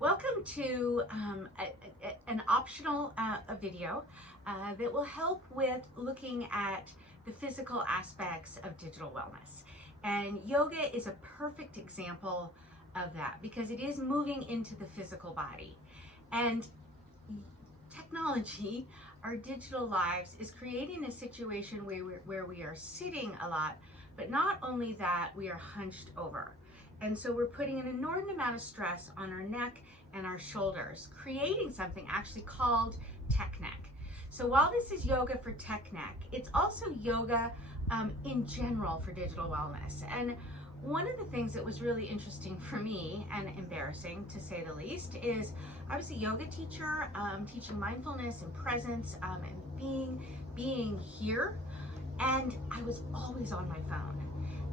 Welcome to an optional video that will help with looking at the physical aspects of digital wellness. And yoga is a perfect example of that because it is moving into the physical body. And technology, our digital lives, is creating a situation where we are sitting a lot, but not only that, we are hunched over. And so we're putting an inordinate amount of stress on our neck and our shoulders, creating something actually called tech neck. So while this is yoga for tech neck, it's also yoga in general for digital wellness. And one of the things that was really interesting for me, and embarrassing to say the least, is I was a yoga teacher, teaching mindfulness and presence and being here, and I was always on my phone.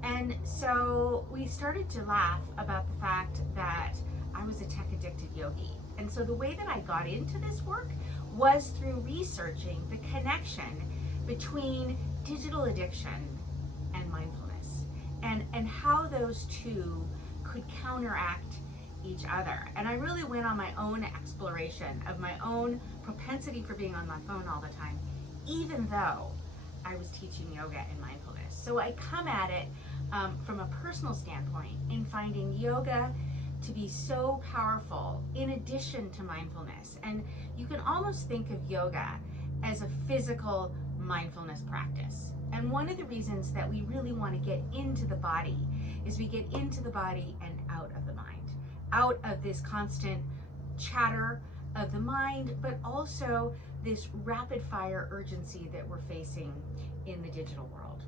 And so we started to laugh about the fact that I was a tech addicted yogi. And so the way that I got into this work was through researching the connection between digital addiction and mindfulness, and how those two could counteract each other. And I really went on my own exploration of my own propensity for being on my phone all the time, even though I was teaching yoga and mindfulness. So I come at it from a personal standpoint in finding yoga to be so powerful in addition to mindfulness. And you can almost think of yoga as a physical mindfulness practice. And one of the reasons that we really want to get into the body is we get into the body and out of the mind, out of this constant chatter of the mind, but also this rapid fire urgency that we're facing in the digital world.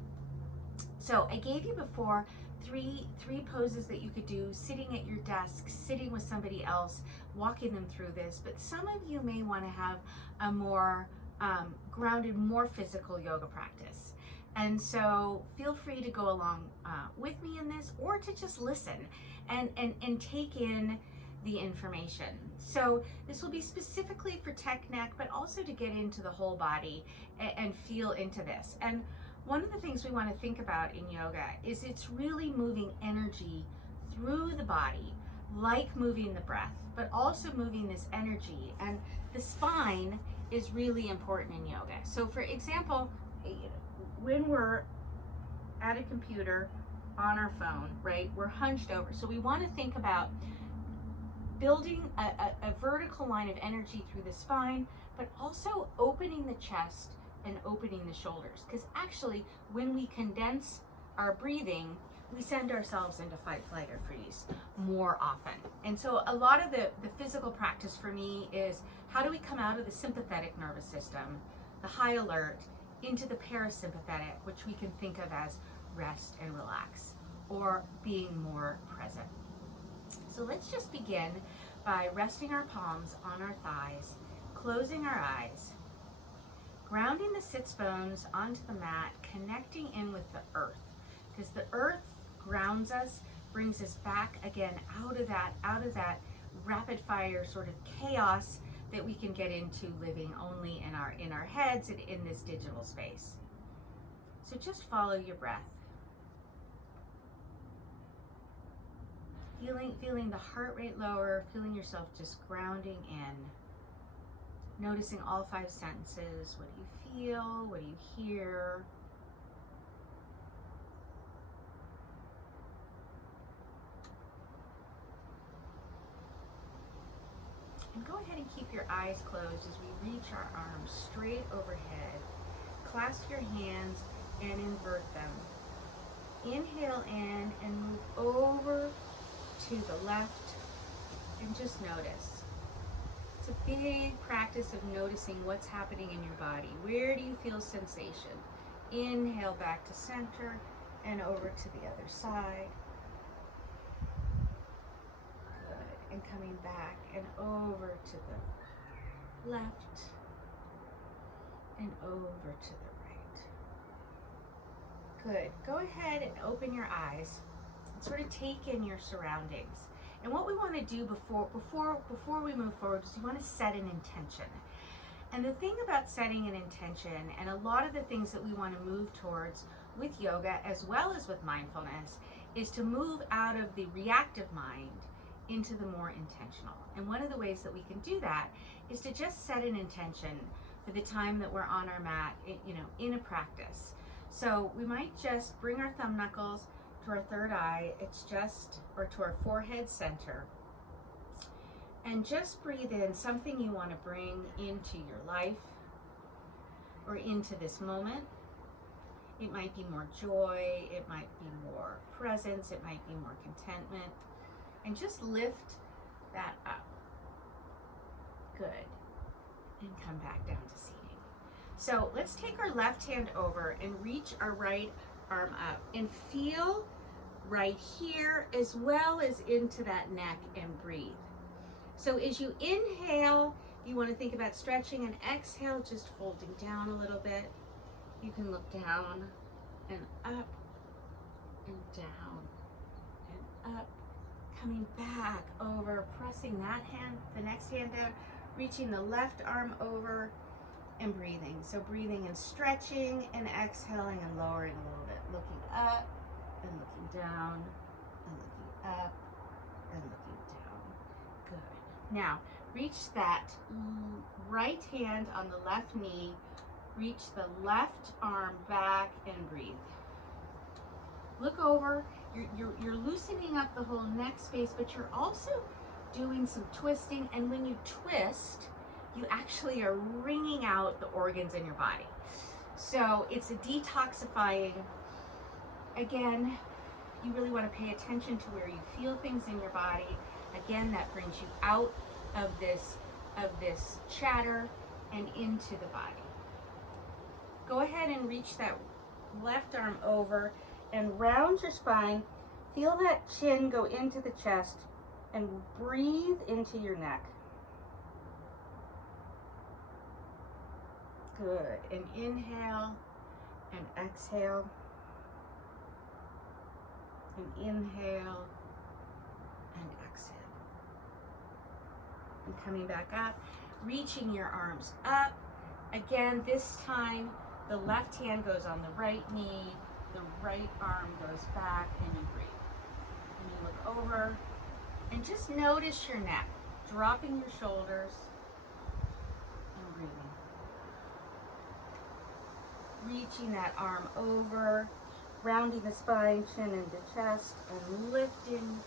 So I gave you before three poses that you could do sitting at your desk, sitting with somebody else, walking them through this. But some of you may want to have a more grounded, more physical yoga practice. And so feel free to go along with me in this, or to just listen and take in the information. So this will be specifically for tech neck, but also to get into the whole body and feel into this. And one of the things we want to think about in yoga is it's really moving energy through the body, like moving the breath, but also moving this energy. And the spine is really important in yoga. So for example, when we're at a computer on our phone, right, we're hunched over. So we want to think about building a vertical line of energy through the spine, but also opening the chest and opening the shoulders. Because actually, when we condense our breathing, we send ourselves into fight, flight, or freeze more often. And so a lot of the physical practice for me is how do we come out of the sympathetic nervous system, the high alert, into the parasympathetic, which we can think of as rest and relax, or being more present. So let's just begin by resting our palms on our thighs, closing our eyes, grounding the sits bones onto the mat, connecting in with the earth, because the earth grounds us, brings us back again out of that rapid fire sort of chaos that we can get into living only in our heads and in this digital space. So just follow your breath. Feeling the heart rate lower, feeling yourself just grounding in. Noticing all five senses. What do you feel? What do you hear? And go ahead and keep your eyes closed as we reach our arms straight overhead. Clasp your hands and invert them. Inhale in and move over to the left, and just notice. It's a big practice of noticing what's happening in your body. Where do you feel sensation? Inhale back to center and over to the other side. Good. And coming back and over to the left and over to the right. Good. Go ahead and open your eyes. Sort of take in your surroundings. And what we want to do before we move forward is we want to set an intention. And the thing about setting an intention, and a lot of the things that we want to move towards with yoga as well as with mindfulness, is to move out of the reactive mind into the more intentional. And one of the ways that we can do that is to just set an intention for the time that we're on our mat, in a practice. So we might just bring our thumb knuckles to our third eye, or to our forehead center, and just breathe in something you want to bring into your life or into this moment. It might be more joy, it might be more presence, it might be more contentment, and just lift that up. Good. And come back down to seating. So let's take our left hand over and reach our right arm up and feel right here as well as into that neck and breathe. So as you inhale, you want to think about stretching, and exhale, just folding down a little bit. You can look down and up and down and up, coming back over, pressing that hand, the next hand down, reaching the left arm over and breathing. So breathing and stretching and exhaling and lowering a little bit, looking up and looking down and looking up and looking down. Good. Now, reach that right hand on the left knee, reach the left arm back and breathe. Look over, you're loosening up the whole neck space, but you're also doing some twisting, and when you twist, you actually are wringing out the organs in your body. So it's a detoxifying. Again, you really want to pay attention to where you feel things in your body. Again, that brings you out of this chatter and into the body. Go ahead and reach that left arm over and round your spine. Feel that chin go into the chest and breathe into your neck. Good. And inhale and exhale. And inhale and exhale. And coming back up, reaching your arms up. Again, this time the left hand goes on the right knee, the right arm goes back, and you breathe. And you look over and just notice your neck, dropping your shoulders and breathing. Reaching that arm over, rounding the spine, chin into chest, and lifting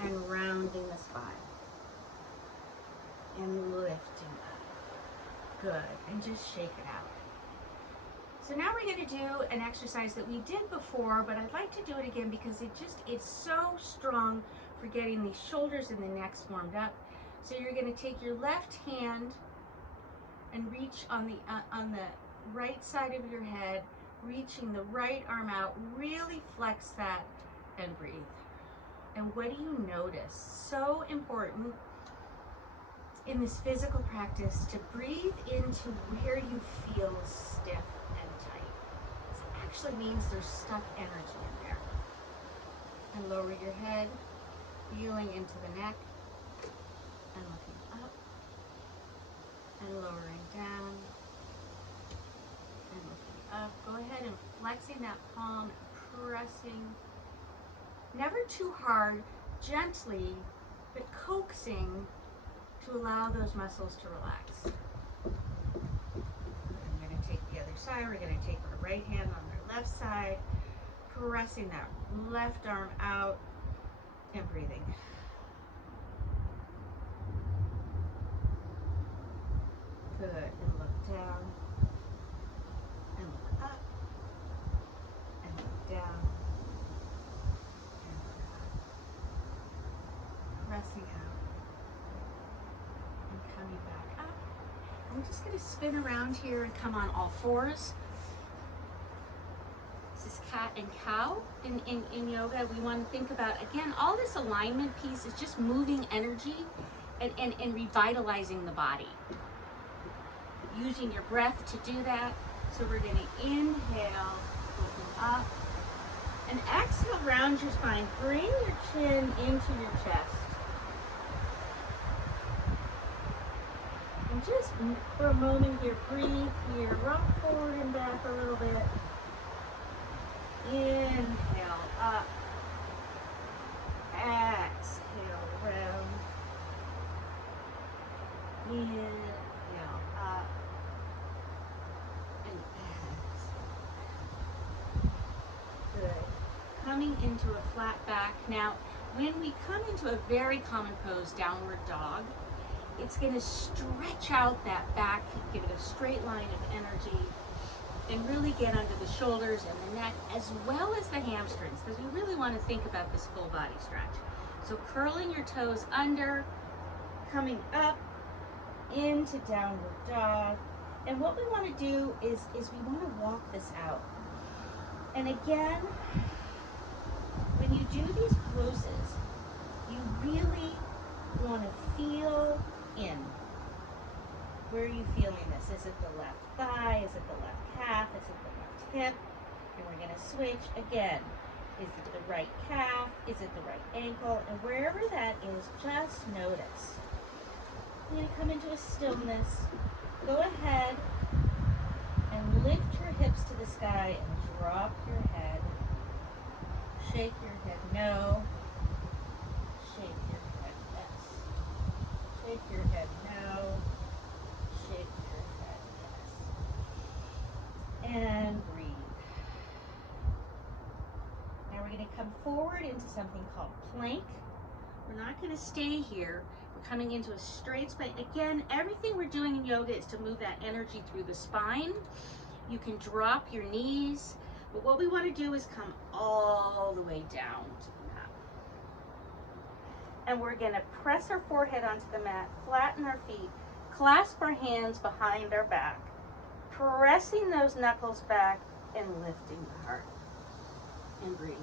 and rounding the spine. And lifting up. Good. And just shake it out. So now we're going to do an exercise that we did before, but I'd like to do it again because it's so strong for getting these shoulders and the necks warmed up. So you're going to take your left hand and reach on the right side of your head, reaching the right arm out, really flex that and breathe. And what do you notice? So important in this physical practice to breathe into where you feel stiff and tight. This actually means there's stuck energy in there. And lower your head, feeling into the neck, and looking up, and lowering down, and looking up. Go ahead and flexing that palm, pressing, never too hard, gently, but coaxing to allow those muscles to relax. I'm going to take the other side. We're going to take our right hand on our left side, pressing that left arm out and breathing. Good. And look down and look up and look down and look up. Pressing out. Coming back up. And we're just going to spin around here and come on all fours. This is cat and cow in yoga. We want to think about, again, all this alignment piece is just moving energy and revitalizing the body. Using your breath to do that. So we're going to inhale, open up, and exhale, round your spine. Bring your chin into your chest. And just for a moment here, breathe here, rock forward and back a little bit. Inhale up. Exhale Inhale up and exhale. Good. Coming into a flat back. Now, when we come into a very common pose, downward dog, it's going to stretch out that back, give it a straight line of energy, and really get under the shoulders and the neck, as well as the hamstrings, because we really want to think about this full body stretch. So curling your toes under, coming up into downward dog. And what we want to do is we want to walk this out. And again, when you do these poses, you really want to feel in. Where are you feeling this? Is it the left thigh? Is it the left calf? Is it the left hip? And we're going to switch again. Is it the right calf? Is it the right ankle? And wherever that is, just notice. You're going to come into a stillness. Go ahead and lift your hips to the sky and drop your head. Shake your head no. Shake your head yes. Shake your head no. Shake your head yes. And breathe. Now we're going to come forward into something called plank. We're not going to stay here. We're coming into a straight spine. Again, everything we're doing in yoga is to move that energy through the spine. You can drop your knees, but what we want to do is come all the way down to the mat. And we're going to press our forehead onto the mat, flatten our feet, clasp our hands behind our back, pressing those knuckles back and lifting the heart. And breathe.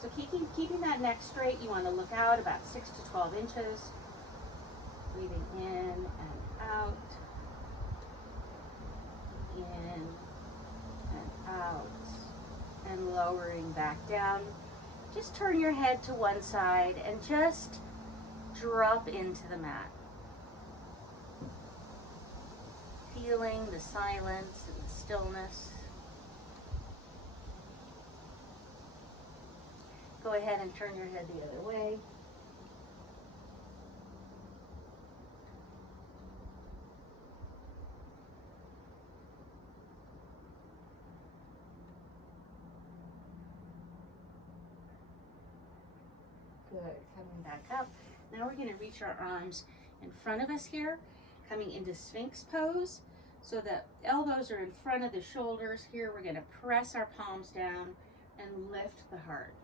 So keeping that neck straight, you want to look out about 6 to 12 inches. Breathing in and out. In and out. And lowering back down. Just turn your head to one side and just drop into the mat. Feeling the silence and the stillness. Go ahead and turn your head the other way. Good. Coming back up. Now we're going to reach our arms in front of us here, coming into Sphinx pose. So the elbows are in front of the shoulders. Here we're going to press our palms down and lift the heart.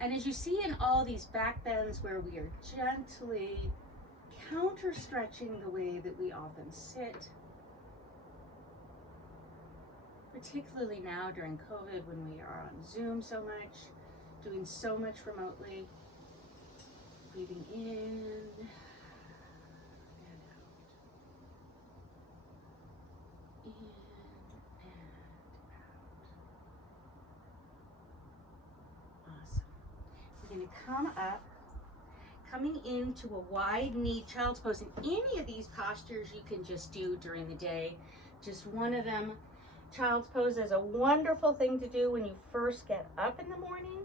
And as you see in all these back bends where we are gently counter stretching the way that we often sit, particularly now during COVID when we are on Zoom so much, doing so much remotely, breathing in and out, in and out. Awesome. We're going to come up, coming into a wide knee child's pose. And any of these postures you can just do during the day, just one of them. Child's pose is a wonderful thing to do when you first get up in the morning.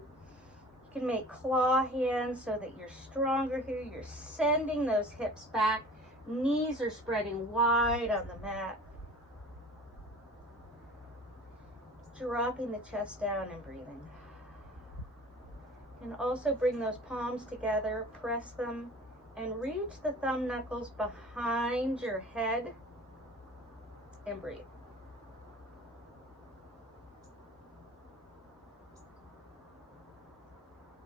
You can make claw hands so that you're stronger here. You're sending those hips back. Knees are spreading wide on the mat. Dropping the chest down and breathing. And also bring those palms together, press them, and reach the thumb knuckles behind your head and breathe.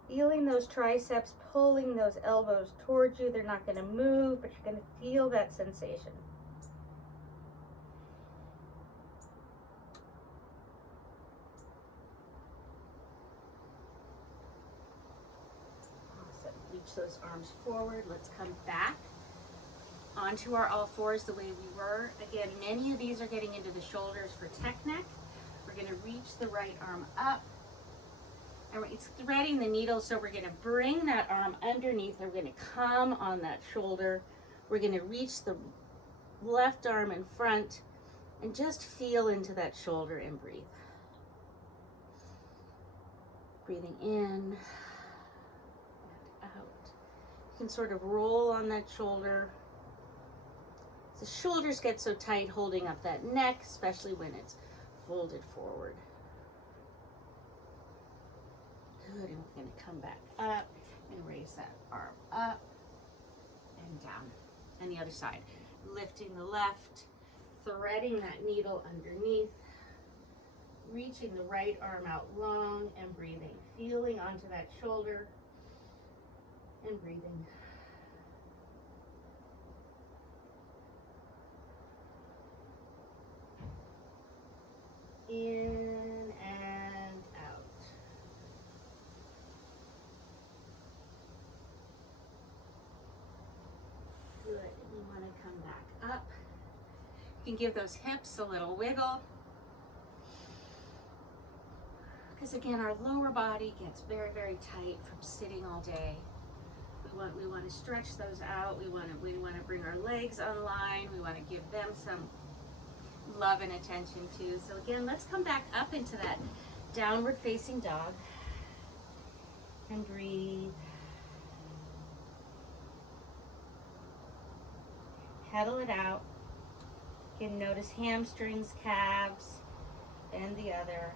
Feeling those triceps, pulling those elbows towards you. They're not going to move, but you're going to feel that sensation. Awesome. Reach those arms forward. Let's come back onto our all fours the way we were. Again, many of these are getting into the shoulders for tech neck. We're going to reach the right arm up. And it's threading the needle, so we're going to bring that arm underneath. We're going to come on that shoulder. We're going to reach the left arm in front and just feel into that shoulder and breathe. Breathing in and out. can sort of roll on that shoulder. The shoulders get so tight holding up that neck, especially when it's folded forward. Good, and we're going to come back up and raise that arm up and down. And the other side, lifting the left, threading that needle underneath, reaching the right arm out long and breathing, feeling onto that shoulder and breathing. In and out. Good, and you want to come back up. You can give those hips a little wiggle. Because again, our lower body gets very, very tight from sitting all day. We want to stretch those out. We want to bring our legs online. We want to give them some love and attention too. So again, let's come back up into that downward facing dog and breathe. Pedal it out. You can notice hamstrings, calves, bend the other.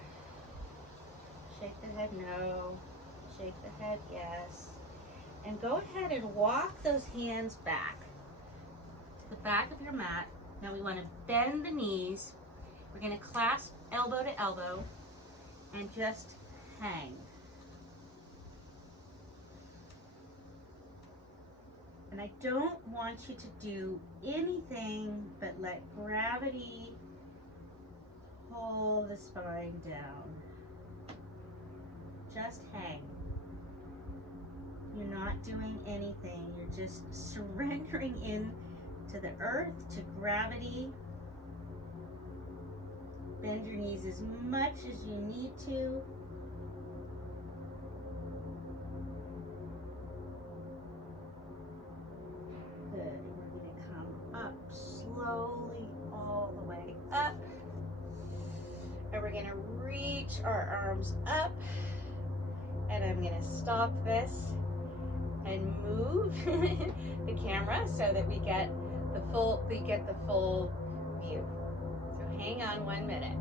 Shake the head no, shake the head yes. And go ahead and walk those hands back to the back of your mat. Now we want to bend the knees. We're going to clasp elbow to elbow and just hang. And I don't want you to do anything but let gravity pull the spine down. Just hang. You're not doing anything. You're just surrendering in to the earth, to gravity. Bend your knees as much as you need to. Good. We're going to come up slowly all the way up. And we're going to reach our arms up. And I'm going to stop this and move the camera so that we get the full view. So hang on 1 minute.